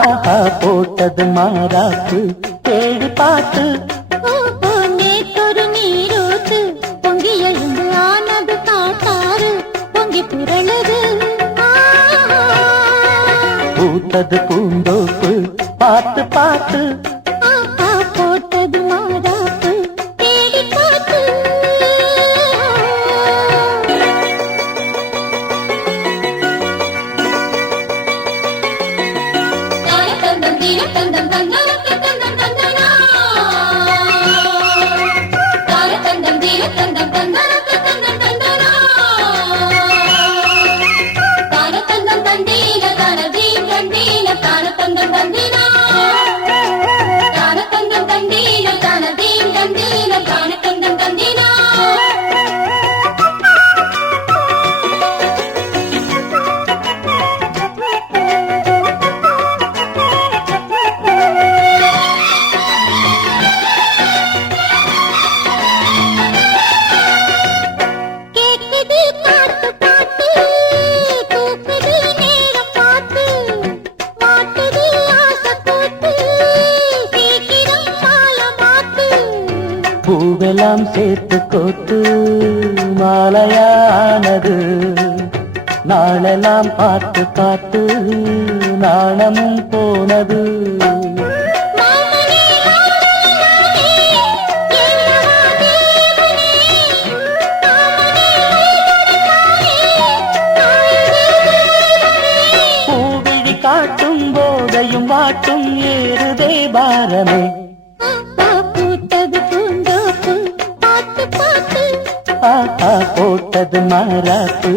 ஆஹா போட்டது மாறாப்பு தேடி பார்த்து நேற்றொரு நீரூத்து பொங்கி எழுந்து ஆனது காட்டாறு பொங்கி புரளது பூத்தது பூந்தோப்பு பார்த்து பார்த்து போட்டது மாறாப்பு தேடி பார்த்து பூவெல்லாம் சேர்த்து கோத்து மாலையானது நாளெல்லாம் பார்த்து பார்த்து நாணமும் போனது பூவிழி காட்டும் போதையும் வாட்டும் ஏறுதே பாரமே பூண்டது பூந்தோப்பு பார்த்து பார்த்து போட்டது மாறாப்பு